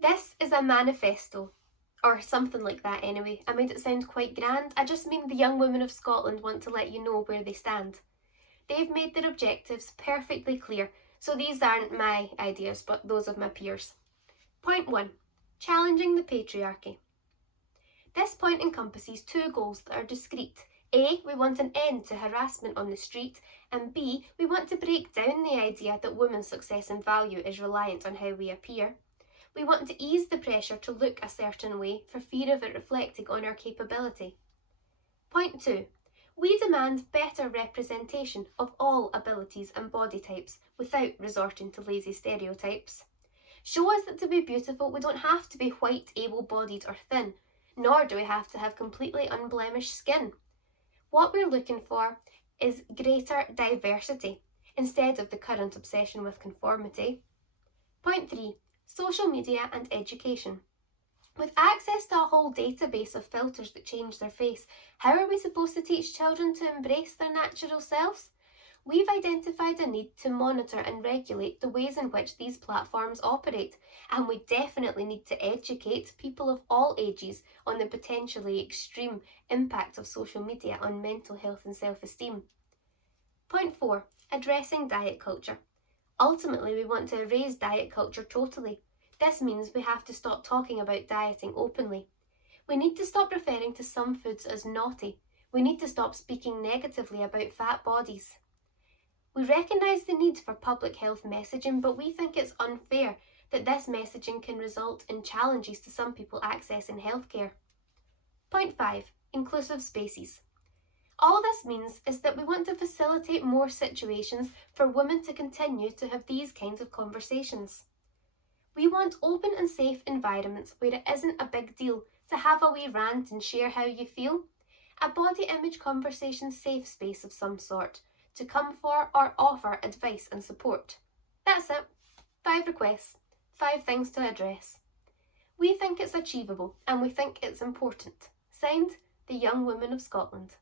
This is a manifesto, or something like that anyway. I made it sound quite grand. I just mean the young women of Scotland want to let you know where they stand. They've made their objectives perfectly clear, so these aren't my ideas, but those of my peers. Point 1. Challenging the patriarchy. This point encompasses two goals that are discrete. A, we want an end to harassment on the street, and B, we want to break down the idea that women's success and value is reliant on how we appear. We want to ease the pressure to look a certain way for fear of it reflecting on our capability. Point 2. We demand better representation of all abilities and body types without resorting to lazy stereotypes. Show us that to be beautiful we don't have to be white, able-bodied or thin, nor do we have to have completely unblemished skin. What we're looking for is greater diversity instead of the current obsession with conformity. Point 3. Social media and education. With access to a whole database of filters that change their face, how are we supposed to teach children to embrace their natural selves? We've identified a need to monitor and regulate the ways in which these platforms operate, and we definitely need to educate people of all ages on the potentially extreme impact of social media on mental health and self-esteem. Point 4. Addressing diet culture. Ultimately, we want to erase diet culture totally. This means we have to stop talking about dieting openly. We need to stop referring to some foods as naughty. We need to stop speaking negatively about fat bodies. We recognise the need for public health messaging, but we think it's unfair that this messaging can result in challenges to some people accessing healthcare. Point 5. Inclusive spaces. All this means is that we want to facilitate more situations for women to continue to have these kinds of conversations. We want open and safe environments where it isn't a big deal to have a wee rant and share how you feel. A body image conversation safe space of some sort to come for or offer advice and support. That's it. 5 requests, 5 things to address. We think it's achievable and we think it's important. Signed, the Young Women of Scotland.